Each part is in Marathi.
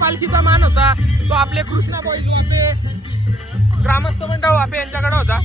पालखीचा मान होता तो आपले कृष्णा बॉईज वापे ग्रामस्थ मंडळ वापे यांच्याकडे होता.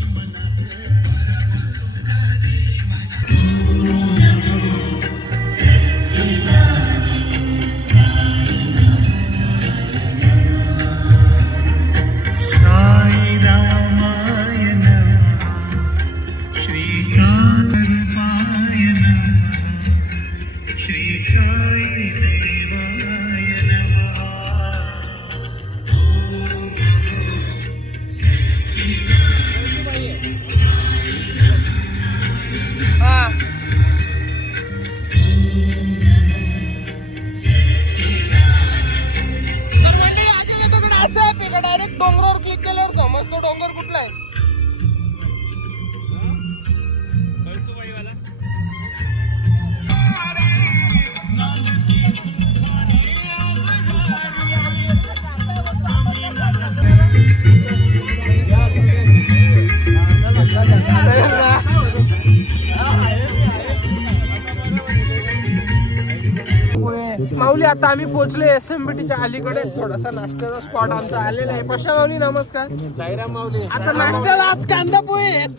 डायरेक्ट डोंगरावर क्लिक केल्यावर समजतो डोंगर कुठला आहे. माऊली आता आम्ही पोहोचलो SMBTच्या अलीकडे. थोडासा नाश्त्याचा स्पॉट आमचा आलेला आहे. पशा माऊली नमस्कार. साईराम माऊली. आता नाश्त्याला आज कांदा पोहे आहेत.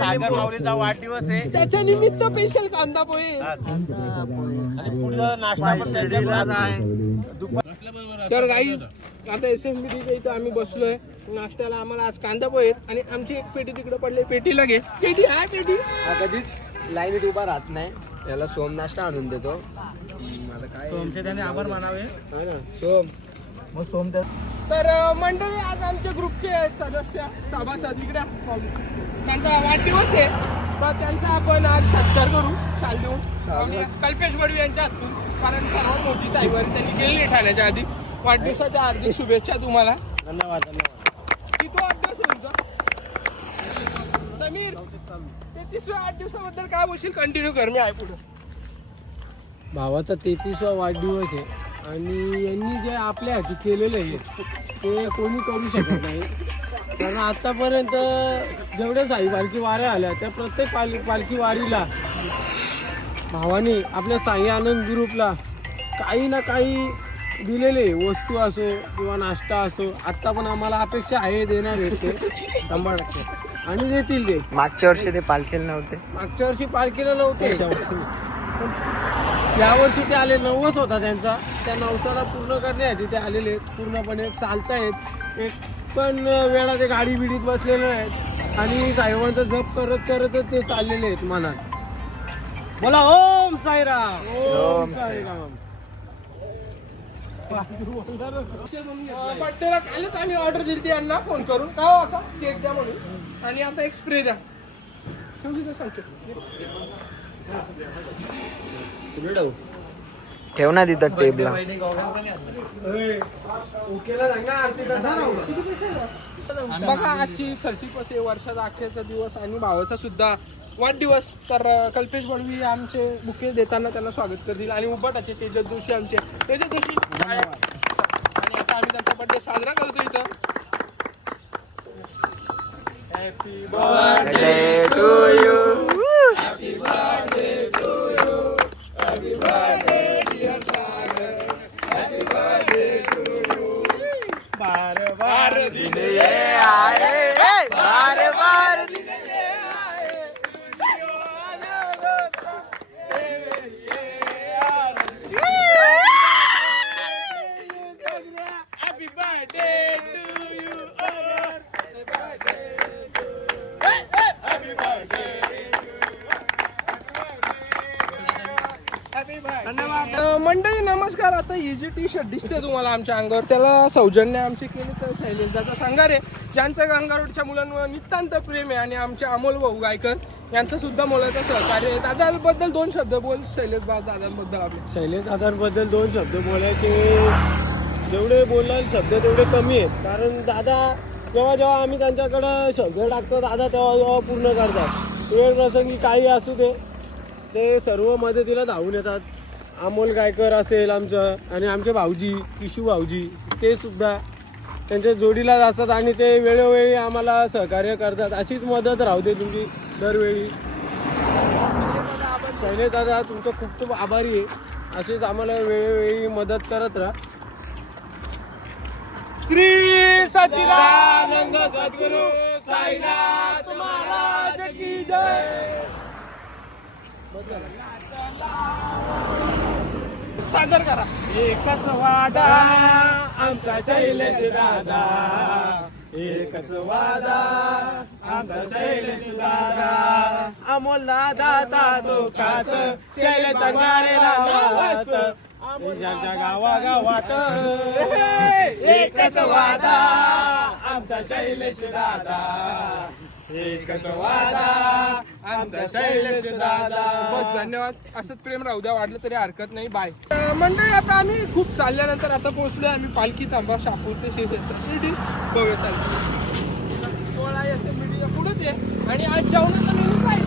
सागर माऊलीचा वाढदिवस आहे त्याच्या निमित्त स्पेशल कांदा पोहे. नाश्ता पण त्यांच्याकडे आहे. तर गाईज आता SMBTच्या इथं आम्ही बसलोय नाश्त्याला. आम्हाला आज कांदा पोहे आणि आमची एक पेटी तिकडे पडली. पेटीला घे. पेटी आहे पेटी. कधीच लाईनीत उभा राहत नाही. याला सोम नाश्ता आणून देतो. सोमचे त्याने आभार मानावे. सोम मग सोम. तर मंडळी आज आमच्या ग्रुपचे सदस्य सभासद इकडे त्यांचा वाढदिवस आहे. तर त्यांचा आपण आज सत्कार करू शाल देऊन कल्पेश बडवी यांच्या हातून. कारण सर्वात मोठी साईवर त्यांनी केली ठाण्याच्या आधी. वाढदिवसाच्या हार्दिक शुभेच्छा तुम्हाला. धन्यवाद धन्यवाद. किती वाढदिवस आहे तुमचा समीर? 33व्या वाढदिवसाबद्दल काय बोलशील? कंटिन्यू कर, मी आहे पुढे. भावाचा 33वा वाढदिवस आहे आणि यांनी जे आपल्या हाती केलेलं आहे ते कोणी करू शकत नाही. कारण आतापर्यंत जेवढ्या साई पालखी वाऱ्या आल्या त्या प्रत्येक पालखी वारीला भावाने आपल्या साई आनंद ग्रुपला काही ना काही दिलेले, वस्तू असो किंवा नाश्ता असो. आत्ता पण आम्हाला अपेक्षा आहे देणार आहेत ते 100% आणि देतील ते. मागच्या वर्षी ते पालखीला नव्हते. मागच्या वर्षी पालखीला नव्हते. यावर्षी ते आले. 90 होता त्यांचा. त्या 90ला पूर्ण करण्यासाठी ते आलेले. पूर्णपणे चालतायत. एक पण वेळा ते गाडी बिडीत बसलेले आहेत आणि साईबाबांचा जप करत करतच ते चाललेले आहेत मनात. बोला ओम साईराम. ओम साईराम. बड्डेला कालच आम्ही ऑर्डर दिली यांना फोन करून का हो आता केक द्या म्हणून. आणि आता एक स्प्रे द्या. ठेव ना तिथं टेबला. बघा आजची 31 वर्षाचा अखेरचा दिवस आणि भावाचा सुद्धा वाढदिवस. तर कल्पेश बडवी आमचे बुके देताना त्यांना स्वागत करतील आणि उभाटाचे तेजस जोशी आमचे तेजस जोशी. आणि आता आम्ही त्यांचा बर्थडे साजरा करतो इथं. Happy birthday to you. Happy birthday to you. Happy birthday dear Sagar. Happy birthday to you. बार बार दिन ये आए. बार बार दिन मंडळी नमस्कार. आता ही जी टी शर्ट दिसते तुम्हाला आमच्या अंगावर त्याला सौजन्य आमचे केले तर शैलेशदाचा संघार आहे ज्यांचं गंगारोडच्या मुलांवर नितांत प्रेम आहे. आणि आमचे अमोल भाऊ गायकर यांचं सुद्धा मोलाचं सहकार्य आहे. दादाबद्दल 2 शब्द बोल शैलेश दादांबद्दल. आपले शैलेश दादांबद्दल 2 शब्द बोलायचे. जेवढे बोलाल शब्द तेवढे कमी आहेत. कारण दादा जेव्हा जेव्हा आम्ही त्यांच्याकडं शब्द टाकतो दादा तेव्हा पूर्ण करतात. वेळ प्रसंगी काही असू दे ते सर्व मदतीला धावून येतात. अमोल गायकर असेल आमचं आणि आमचे भाऊजी किशू भाऊजी ते सुद्धा त्यांच्या जोडीला असतात आणि ते वेळोवेळी आम्हाला सहकार्य करतात. अशीच मदत राहू दे तुमची दरवेळी. शैलेश दादा तुमचं खूप खूप आभारी आहे. अशीच आम्हाला वेळोवेळी मदत करत राहा. श्री सच्चिदानंद सद्गुरु साईनाथ महाराज की जय. सादर करा. एकच वादा आमचा शैलेश दादा, एकच वादा आमचा शैलेश दादा, अमोल दादाचा तो खास शैलेश गारेला वास, ज्यांच्या गावागावात एकच वादा आमचा शैलेश दादा, एकच वादा आमचा शैलेश दादा. बस धन्यवाद. असंच प्रेम राहू द्या. वाटलं तरी हरकत नाही. बाय. मंडळी आता आम्ही खूप चालल्यानंतर आता पोहोचलोय आम्ही पालखी तांबा शापूर ते शिर्डी बघा चालतो 16 एसएमबीडीच्या पुढेच आहे. आणि आज जेवणाचा मेनू काय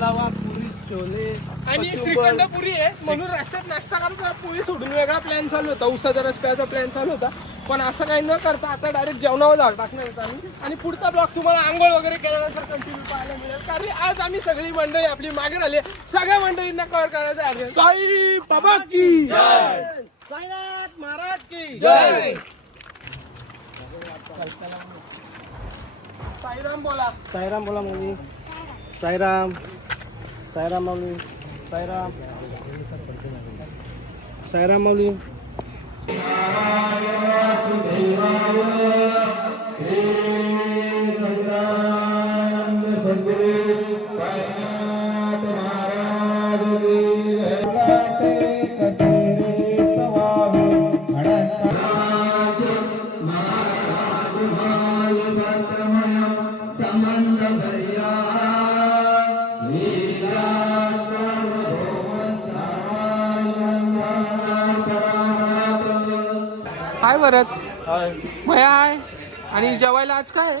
लवा पुरी छोले आणि श्रीखंड पुरी आहे म्हणून रस्त्यात नाश्ता करायचा. पोळी सोडून वेगळा प्लॅन चालू होता. उसाचा रस्त्याचा प्लॅन चालू होता पण असं काही न करता आता डायरेक्ट जेवणावर झाड टाकणार होतं आम्ही. आणि पुढचा ब्लॉग तुम्हाला आंघोळ वगैरे केल्यानंतर कंटिन्यू पाहायला मिळेल. कारण आज आम्ही सगळी मंडळी आपली मागे राहिली. सगळ्या मंडळींना कव्हर करायचं आहे. साई बाबा की जय. साईनाथ महाराज की जय. साईराम बोला. साईराम बोला मम्मी. साईराम साईराम माऊली. साईराम साईराम माऊली. हाय भरत. भया आहे. आणि जेवायला आज काय आहे?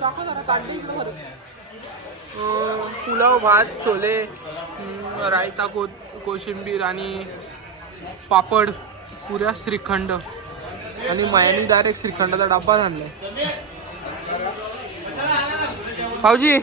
दाखव जरा तांदूळ इकडं भरत. पुलाव भात छोले रायता कोशिंबीर आणि पापड पुऱ्या श्रीखंड आणि मयानी डायरेक्ट श्रीखंडाचा डब्बा आणलाय. भाऊजी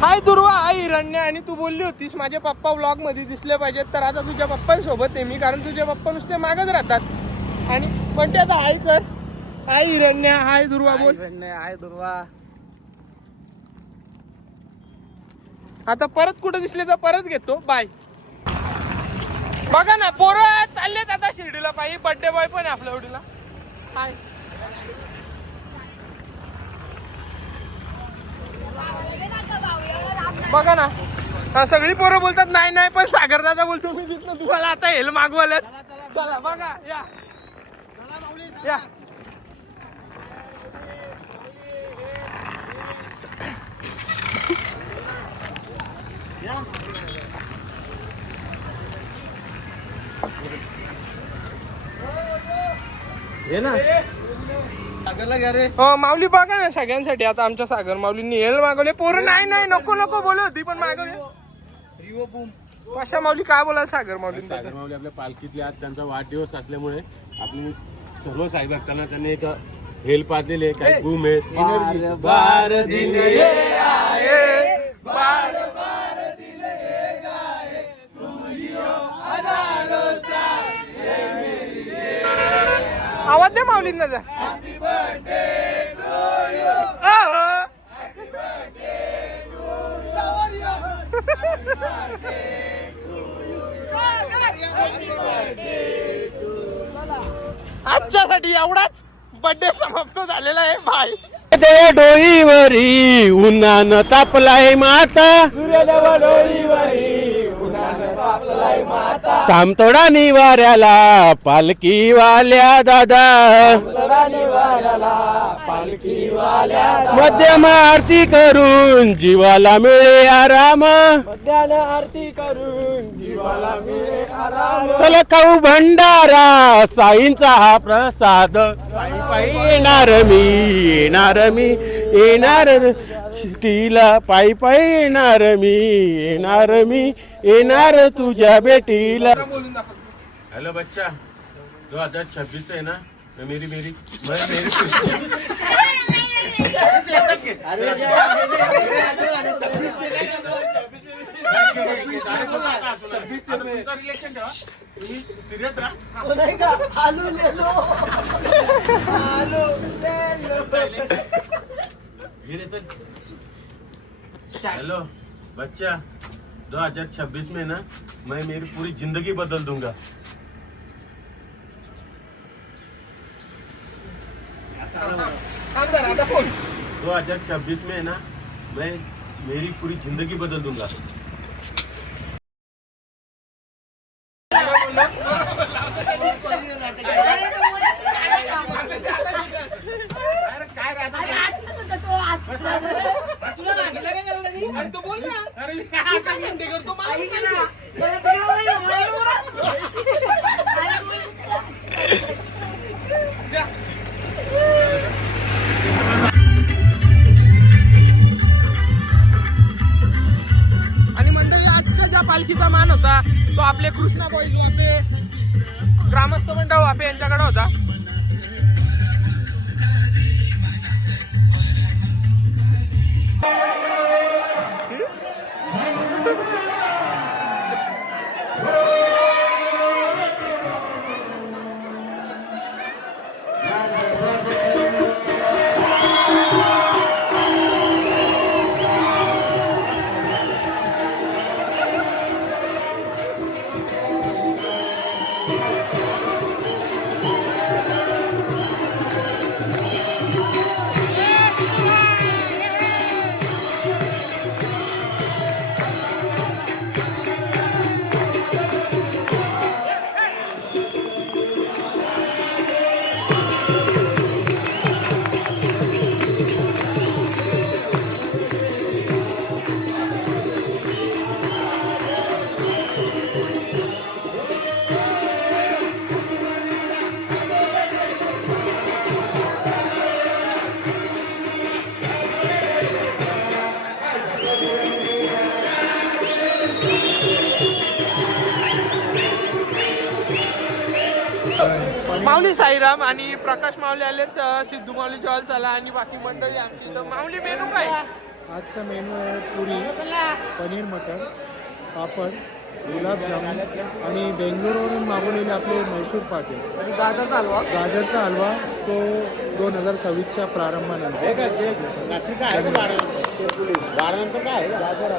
हाय दुर्वा. हाय हिरण्या. आणि तू बोलली होतीस माझे पप्पा व्लॉग मध्ये दिसले पाहिजेत तर आता तुझ्या पप्पांसोबत आहे मी. कारण तुझे पप्पा नुसते मागच राहतात आणि म्हणते आता हाय कर. हाय हिरण्या. हाय दुर्वा बोल. हाय दुर्वा. आता परत कुठे दिसले तर परत घेतो. बाय. बघा ना पोरं चाललेत आता शिर्डीला पाहिजे. बर्थडे बॉय पण आहे आपल्या ओढीला. हाय. बघा ना सगळी पोरं बोलतात नाही नाही पण सागर दादा बोलतो मी तिथनं तुम्हाला आता हेल मागवायलाच. चला बघा या या. हे ना माऊली बघा ना सगळ्यांसाठी आता आमच्या सागर माऊलींनी हेल मागवले. पोरं नाही नाही नको नको बोलत होती पण मागवले. कशा माऊली काय बोला सागर माऊली? सागर माऊली आपल्या पालखीतले आज त्यांचा वाढदिवस असल्यामुळे आपली सर्व साई भक्तांना त्यांनी एक हेल्प दिले. काय बूम आहे बार दिन ये आए, बार बार दिन ये गाए, तुम जियो हजारों साल ये मेरी ये. आवाज दे माऊलींना जा. Happy birthday to you, happy birthday to you, happy birthday to you, happy birthday to you. आजच्यासाठी एवढाच बर्थडे समाप्त झालेला आहे. बाय. ते डोईवरी उन्हानं तापलाय माता. डोईवरी उन्हानं तापलाय कामतोडा निवाऱ्याला पालखी वाल्या दादा मध्यम आरती करून जीवाला मिळे आराम मध्यान आरती करून जीवाला मिळे आराम. चल खाऊ भंडारा साईंचा हा प्रसाद पायी पायी येणार मी शिटीला पायी पायी येणार मी येणार तुझ्या बेटीला. बोलून दाखव. हेलो बच्चा 2026 है ना मैं मेरी सिरियस हेलो बच्चा 2026 में ना मैं मेरी पूरी जिंदगी बदल दूंगा. थांब जरा, आता फोन. 2026 में ना मैं मेरी पूरी जिंदगी बदल दूंगा. आणि तो बोल ना. अरे काय म्हणते करतो मला आणि मंडळी आजच्या ज्या पालखीचा मान होता तो आपले कृष्णा बॉईज वापे ग्रामस्थ मंडळ वापे यांच्याकडे होता. माऊली साईराम आणि प्रकाश माऊली आलेच सिद्धू माऊली जॉल चला आणि बाकी मंडळी आमची. तर माऊली मेनू काय? आजचा मेनू आहे पुरी, पनीर मटर, पापड, गुलाबजामुन आणि बेंगलोरवरून मागवलेले आपले मैसूर पाक आहे. आणि गाजरचा हलवा. गाजरचा हलवा तो 2026च्या प्रारंभानंतर. बारा नंतर काय गाजर